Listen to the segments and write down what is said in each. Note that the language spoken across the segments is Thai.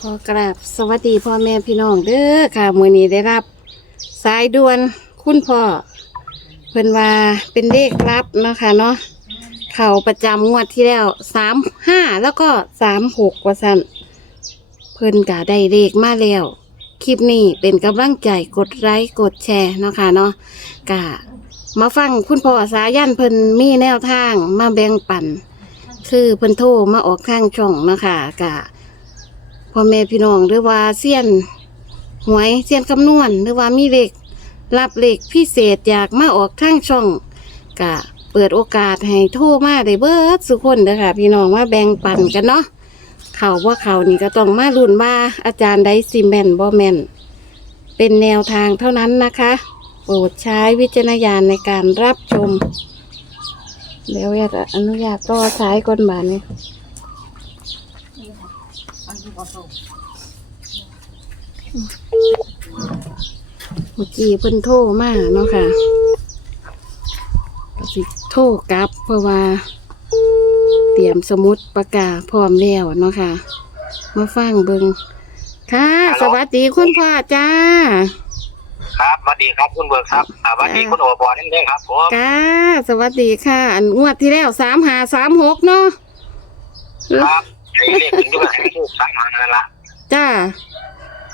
ขอกราบสวัสดีพ่อแม่พี่น้องเด้อค่ะมือนี้ได้รับ สายด่วนคุณพ่อเพิ่นว่าเป็นเลขลับเนาะค่ะเนาะเข่าประจำงวดที่แล้วสามห้าแล้วก็สามหกว่าสั่นเพิ่นกะได้เลขมาแล้ว คลิปนี้เป็นกำลังใจกดไลค์กดแชร์เนาะค่ะเนาะกะมาฟังคุณพ่อสายันเพิ่นมีแนวทางมาแบ่งปัน คือเพิ่นโทรมาออกทางช่องเนาะค่ะกะ พ่อแม่พี่น้องหรือว่าเซียนหวยเซียนคำนวณหรือว่ามีเลขรับเลขพิเศษอยากมาออกทางช่องกะเปิดโอกาสให้โทรมาได้เบิดสุคนเด้อค่ะ พี่น้องมาแบ่งปันกันเนาะเขาว่าเขานี่ก็ต้องมาลุ้นว่าอาจารย์ไดซีแมนบ่แมนเป็นแนวทางเท่านั้นนะคะ โปรดใช้วิจารณญาณในการรับชม เดี๋ยวอยากอนุญาตต่อสายก่อนบาทนี้ เมื่อกี้เพิ่นโทรมาเนาะค่ะก็สิโทรกลับเพราะว่า เตรียมสมุดประกาศพร้อมแล้วเนาะค่ะ มาฟังเบิงค่ะฮัลโหลสวัสดีคุณพ่อจ้า ครับสวัสดีครับคุณเบิร์กครับอ่าสวัสดีคุณโอปอนั่นเองครับผมจ้าสวัสดีค่ะ อันงวดที่แล้วสามหาสามหกเนาะครับ ไอ้เลขถึงยุคแห่งที่สามพันนั่นละจ้า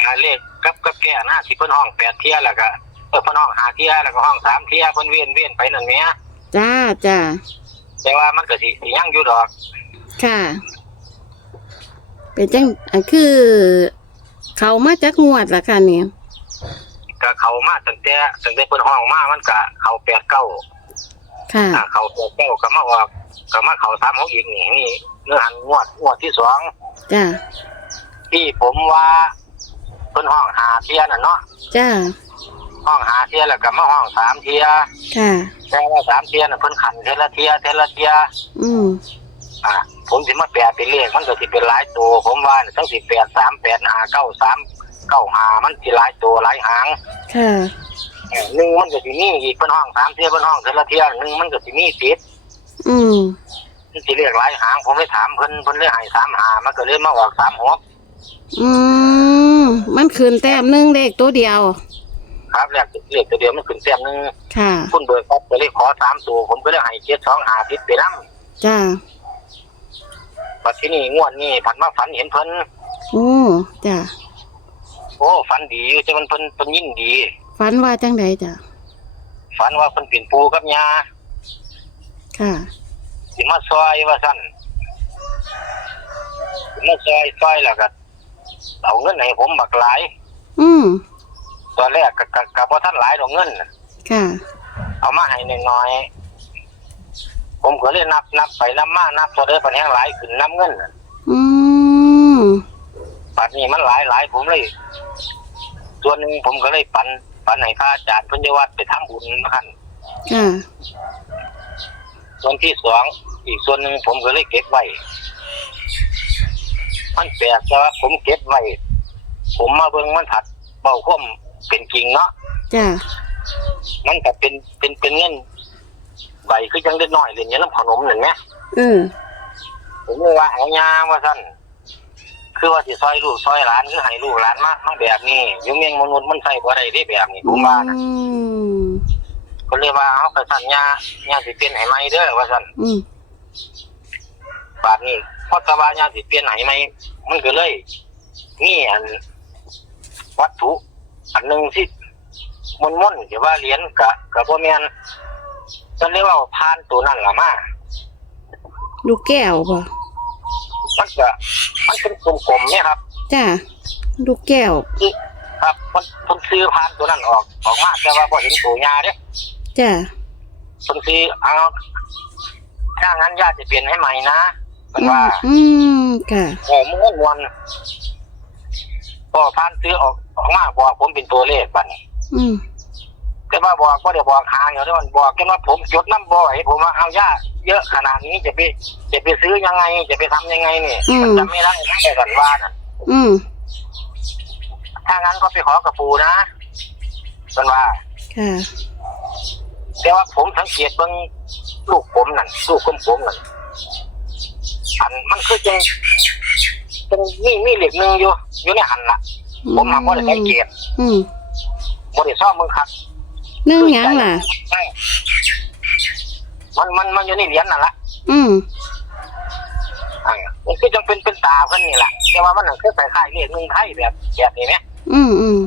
อ่าเลขกับกับแก่หน้าที่เพิ่นห้องแปดเที่ยแล้วก็เออเพิ่นห้องห้าเที่ยแล้วก็ห้องสามเที่ยเพิ่นเวียนเวียนไปนั่นเนี้ยจ้าจ้าแต่ว่ามันก็สิสิยังอยู่ดอก ค่ะ เป็นจังอันคือ เขามาจากงวดละค่ะเนี่ยก็เขามาตั้งแต่ตั้งแต่เพิ่นห้องมามันก็เขาแปดเก้าค่ะ อ่าเขาแปดเก้าก็มาออกก็มาเขาสามหกอีกนี่นี่ เนื้อหันงวดงวดที่สองจ้าที่ผมว่าเพิ่นห้องหาเที่ยน่ะเนาะจ้าห้องหาเที่ยแล้วก็มาห้องสามเที่ยค่ะแต่ว่าสามเทียน่ะเพิ่นขันเทละเทียเทละเทีย อืมอ่าผมสิมาแปลเป็นเลขมันก็สิเป็นหลายตัวผมว่าทั้งสิแปดสามแปดห้าเก้าสามเก้าห้ามันสิหลายตัวหลายหางค่ะเออหนึ่งมันก็สิมีอีกเพิ่นห้องสามเทียเพิ่นห้องเทละเทียหนึ่งมันก็สิมีติดอืม มันสิเรียกหลายหางผมเลยถามเพิ่นเพิ่นเลยให้สามหามันก็เลยมาออกสามหกอืมมันคืนแต้มหนึ่งเลขตัวเดียว ครับแรกเลขตัวเดียวมันขึ้นแต้มหนึงค่ะ คุณเบิร์ครับก็เลยขอสามตัวผมก็เลยให้เจ็ดสองหาติดไปนำจ้าปัจจุบันงวดนี้ผันมาฝันเห็นเพิ่นโอ้จ้าโอ้ฝันดีอยู่แต่มันเพิ่นเพิ่นยิ่งดี ฝันว่าจังใดจ้ะฝันว่าเพิ่นเป็นปูกับยาค่ะ สิมาซอยว่าซั่นสิมาซอยซอยแล้วก็เอาเงินให้ผมบักหลายอืมตอนแรกก็ก็ก็บ่ทันหลายดอกเงินน่ะค่ะ เอามาให้น้อยๆผมก็เลยนับนับไปนับมานับตัวเด้อปันแห้งหลายขึ้นนับเงินน่ะอืมปัดนี้มันหลายหลายผมเลยส่วนหนึงผมก็เลยปันปันให้พระอาจารย์เพิ่นได้วัดไปทำบุญนะครับค่ะ ส่วนที่สองอีกส่วนหนึ่งผมก็เลยเก็บไว้มันแปลกแต่ว่าผมเก็บไว้ผมมาเบิ่งมันถัดเบาคมเป็นจริงเนาะจ้ามันก็เป็นเป็นเป็นเงินใบคือจังเล็กน้อยเลยเนี่ยน้ำขนมนั่นไหมเออผมเลยว่าเอายาว่าสั้นคือว่าสิซอยลูกซอยหลานคือให้ลูกหลานมามาแบบนี้อยุ่งเมียงมนุษย์มันใส่บ่ได้ได้แบบนี้ผมว่านะอืม ก็เลยว่าเอากระสันยายาสิเป็นให้ไหมเด้อว่าสั้นอืมบาทนี้พอตะวายาสิเปลี่ยนไหนไหมมันก็เลยนี่อัน วัตถุ อันหนึ่งที่มนมนๆจะว่าเหรียญกะกะบ่แม่นก็เรียกว่าพานตัวนั่นล่ะมาลูกแก้วป่ะมันก็มันเป็นกลมๆเนี่ยครับ จ้าลูกแก้วที่ครับมันคนซื้อพานตัวนั้นออก ออกมาแต่ว่าบ่เห็นตัวยาเด้ จ้าคนซื้อเอาถ้างั้นญาติจะเปลี่ยนให้ใหม่นะมันว่า อืมค่ะโอ้ม้วนมวนก็พานซื้อออกออกมาบอกผมเป็นตัวเลขบัดนี้อืมแต่ว่าบอกว่าเดี๋ยวบอกหางอยู่ที่มันบอกแค่ว่าผมจดน้ำบ่อยผมว่าเอายาเยอะขนาดนี้จะไปจะไปซื้อยังไง จะไปทำยังไงนี่มันจำไม่ได้นะแต่สันว่าน่ะ อืมถ้างั้นก็ไปขอกระปูนะสันว่าค่ะ แต่ว่าผมสังเกตเบิ่งลูกผมนั่นลูกของผมนั่นอันมันคือจังเป็นมีมีเหล็กหนึ่งอยู่อยู่ในหันละผมมาบ่ได้สังเกตอืมบ่ได้ซ่อมมึงครับนึ่งหยังล่ะมันมันมันอยู่ในเหรียญนั่นละอืมอ่ามันคือจังเป็นเป็นตาเพิ่นนี่แหละแต่ว่ามันน่ะคือคล้ายๆเลขหนึ่งไทยแบบแบบนี้ไหม อืมอืม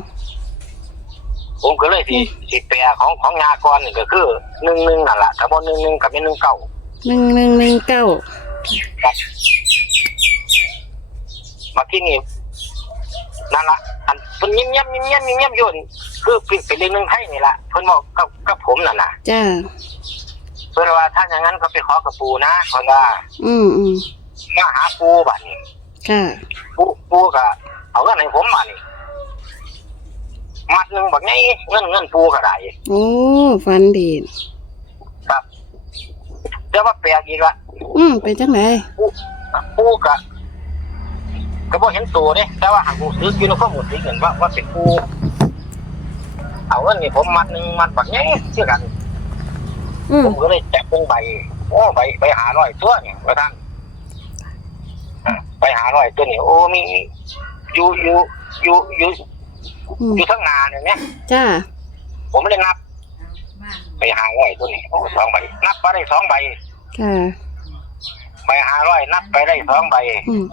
ผมก็เลยสิสิแปลของของยากรนี่ก็คือหนึ่งหนึ่งนั่นแหละถ้าบ่หนึ่งหนึ่งกับเป็นหนึ่งเก้าหนึ่งหนึ่งหนึ่งเก้ามาที่นี่นั่นละอันเพิ่นยิ้มยิ้มยิ้มยิ้มยิ้มยิ้มอยู่นี่คือเป็นเป็นเลขหนึ่งไทยนี่แหละเพิ่นบอกกับกับผมนั่นน่ะจ้าเพิ่นว่าถ้าอย่างนั้นก็ไปขอกับปูนะเพิ่นว่าอืมอืมมาหาปูบัดนี้ค่ะปูปูก็เอาเงินให้ผมบัดนี้ มัดหนึงบักไงเงินเงินปูก็ได้โอ้ฟันดีดครับแต่ว่าแปลกอีกละอืมไปจังไหนปูปูก็ก็บ่เห็นตัวเด้แต่ว่าหากรู้สึกอยู่ในความรู้สึกเห็นว่าว่าเป็นปูเอาเงินนี่ผมมัดหนึงมัดบักไงเชื่อกันอืมผมก็เลยจับเป็นใบโอ้ใบใบหาร้อยตัวเนี่ยว่าท่านอะใบหาร้อยตัวนี่โอ้มีมีอยู่อยู่อยู่อยู่ อืมอยู่ทั้งนาเนี่ยเนี่ยจ้าผมไม่ได้นับใบหาร้อยตัวนี้โอ้สองใบนับไปได้สองใบค่ะใบหาร้อยนับไปได้สองใบอืม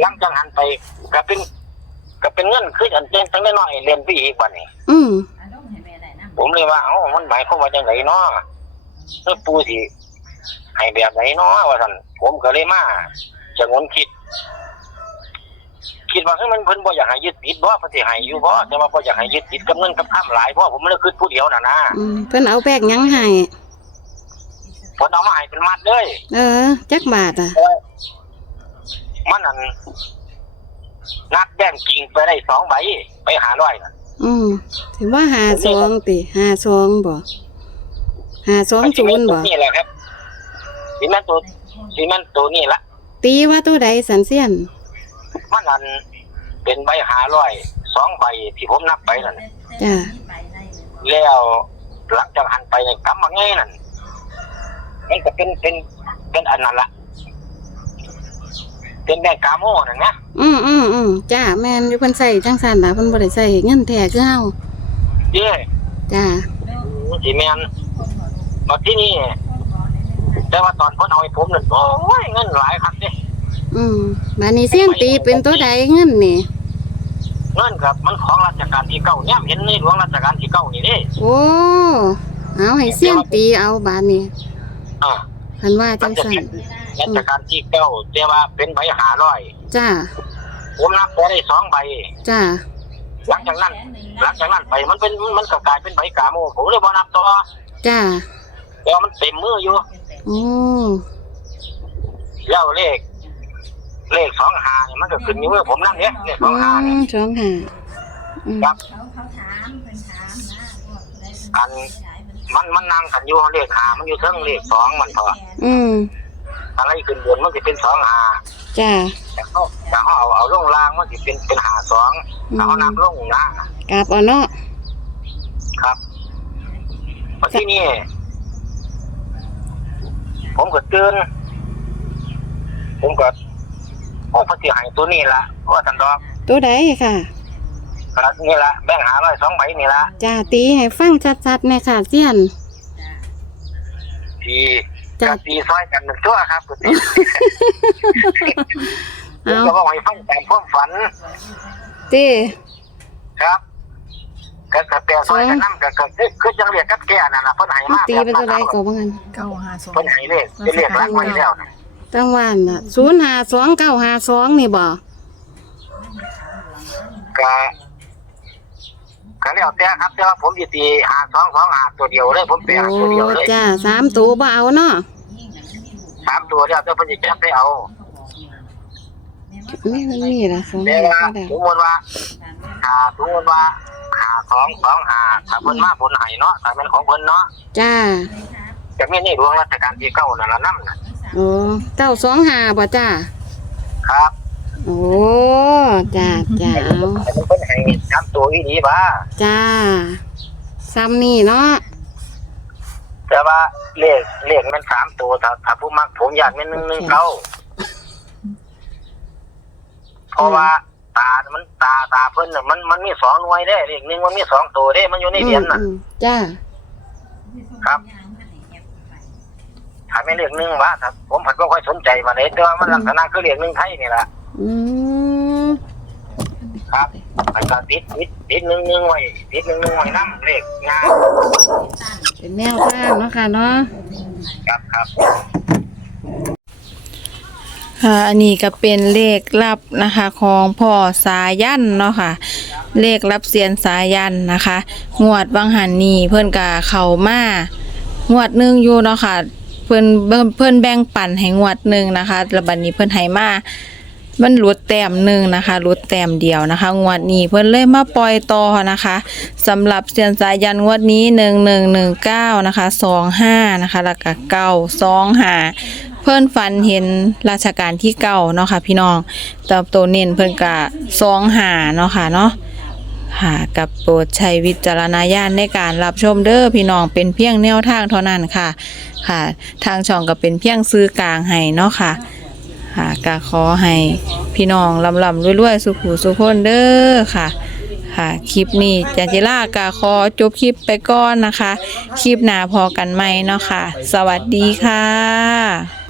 หลังจากหันไปก็เป็นก็เป็นเงินคืออันเต้นตั้งน้อยๆเรียนไปอีกวันนี้ อืมผมเลยว่าเอ้ามันหมายความว่าจังไหนเนาะเพื่อปูสิให้แบบไหนเนาะว่าท่านผมก็เลยมาจะงนคิด คิดว่าคือมันเพิ่นบ่อยากให้ยึดติดบ่เพิ่นสิให้อยู่บ่แต่ว่าบ่อยากให้ยึดติดกับเงินกับข้ามหลายเพราะผมเลยคือผู้เดียวน่ะนะอืมเพิ่นเอาแบกหยังให้เพิ่นเอามาให้เป็นมัดเลยเออ จักบาทอะ มันอันนัดแบ่งจริงไปได้สองใบไปหาร้อยน่ะอืมถือว่าหาสองติหาสองบ่หาสองศูนย์บ่นี่แหละครับสีมันตัวสีมันตัวนี่ละตีว่าตัวใดสันเซียน มันอันเป็นใบหาร้อยสองใบที่ผมนับไปนั่นจ้าแล้วหลังจากหันไปเนี่ยกำมาไงนั่นมันก็เป็นเป็นเป็นอันนั้นละเป็นแบงกาโม่นั่นนะอืมอืมอืมจ้าแม่นอยู่เพิ่นใส่จังซั่นล่ะเพิ่นบ่ได้ใส่เงินแท้คือเฮาเย้จ้าสีแมนมาที่นี่แต่ว่าตอนเพ่นเอาให้ผมนั่นโอ้ยเงินหลายครับเนี่ย อืมบัดนี้เสียนตีเป็นตัวใดเงินนี่ เงินครับมันของราชการที่เก้าเนี่ยเห็นในหลวงราชการที่เก้านี่เด้โอ้ เอาให้เสียนตีเอาบาดนี้อ่าคันว่ามัจันงจะซั่นเป็นราชการที่เก้าแต่ว่าเป็นใบหาร้อยจ้าผมนับไปได้สองใบจ้าหลังจากนั้น หลังจากนั้นไปมันเป็นมันก็กลายเป็นใบกาโมผมเลยบ่นับต่อจ้าแล้วมันเต็มมืออยู่โอ้แล้วเลข เลขสองหาเนี่ยมันก็ขึ้นอยู่มือผมนั่นเนี่ยเลขสอืองหาเนี่ยมสองห้าอืมครับเขาเขาถามเพิ่นถามนะว่าผู้ใดอันมันมันนั่งกันอยู่เลขหามันอยู่เทิงเลขสองมันพออืมอะไรขึ้นบนมันจะเป็นสองหาจ้าแต่เขาแต่เขาเอาเอาลงล่างมันจะเป็นเป็นหาสองถ้าเขานำลงนะกราบเอาเนาะครับพอที่นี่ผมก็ตื่นผมก็ โอ้พอที่หายตัวนี้ละเพราะว่าทันดอกตัวใดค่ะครับนี่ละแบ่งหาร้อยสองใบนี่ละจ้าตีให้ฟังชัดๆในค่ะเสียน ทีจ้ะ กับตีซอยกันหนึ่งตัวครับคุณตีเอาแล้วก็ให้ฟังตามความฝันตีครับก็กระแตซอยกันนั่ก็ก็คือคือจังเรียกกับแก่นั่นน่ะเพิ่นให้มาตีเป็นตัวใดก็บ่งั้นเก้าห้าสอง เพิ่นให้เลขเป็นเลขหลักไว้แล้วนะ ตั้งวันน่ะศูนย์ห้าสองเก้าห้าสองนี่บ่ก็ก็แล้วแต่ครับแต่ว่าผมสิตีหาสองสองหาตัวเดียวเลยผมแปลโอ้ตัวเดียวเลยจ้าสามตัวบ่เอาเนาะสามตัวเดียวแต่เพิ่นสิจับได้เอานี่มันมีละสองแต่ห้าว่าก็ได้สมมติว่าถ้าสมมติว่าหาสองสองหาถ้าเพิ่นมาผลให้เนาะถ้าเป็นของเพิ่นเนาะจ้าจะมีนี่หลวงรัชกาลที่เก้านั่นละนำน่ะ โอ้เก้าสองห้าบ่จ้าครับโอ้จ้าจ้าเอาแต่มันเพิ่นให้ทำตัวอีนี้บ่าจ้าซ้ำนี่เนาะแต่ว่าเลขเลขมันสามตัวถ้าถ้าผู้มักผมอยากเป็นหนึ่งหนึ่งเก้าเพราะว่าตา มันตาตาเพิ่นน่ะมันมันมีสองหน่วยเด้เลขหนึ่งมันมีสองตัวเด้ มันอยู่ในเหรียญน่ะอืมจ้า ครับถ้า ไม่เลขหนึ่งวะครับผมผัดก็ค่อยสนใจมาเลยแต่ว่ามันลักษณะคือเลขหนึ่งไทยนี่แหละอืมครับมันก็ติดติดติดหนึ่งหนึ่งไว้ติดหนึ่งหนึ่งไว้น้ำเลขงานเป็นแนวทางเนาะค่ะเนาะ ครับครับค่ะอันนี้ก็เป็นเลขลับนะคะของพ่อสายันเนาะค่ะ เลขรับเสียนสายันนะคะ งวดบางหันนี่เพื่อนกาเข้ามางวดหนึงอยู่เนาะค่ะ เพื่อนเบิ่งเพื่อนแบ่งปันให้งวดหนึ่งนะคะแล้วบัดนี้เพื่อนให้มามันหลุดแต้มหนึ่งนะคะหลุดแต้มเดียวนะคะงวดนี้เพื่อนเลยมาปล่อยต่อนะคะสำหรับเสียนสายยันงวดนี้หนึ่งหนึ่งหนึ่งเก้านะคะสองห้านะคะแล้วก็เก้าสองห้าเพิ่นฝันเห็นราชการที่เก่าเนาะค่ะพี่น้องแต่ตัวเน้นเพิ่นกะซองหาเนาะค่ะเนาะ ค่ะกับโปรดใช้วิจารณญาณในการรับชมเด้อพี่น้องเป็นเพียงแนวทางเท่านั้นค่ะ ค่ะ ทางช่องก็เป็นเพียงซื้อกลางให้เนาะค่ะค่ะก็ขอให้พี่น้องลำลำรวยๆ สุขูสุขคนเด้อค่ะ ค่ะ คลิปนี้จันจิล่ากาขอจบคลิปไปก่อนนะคะ คลิปหน้าพอกันไหมเนาะค่ะ สวัสดีค่ะ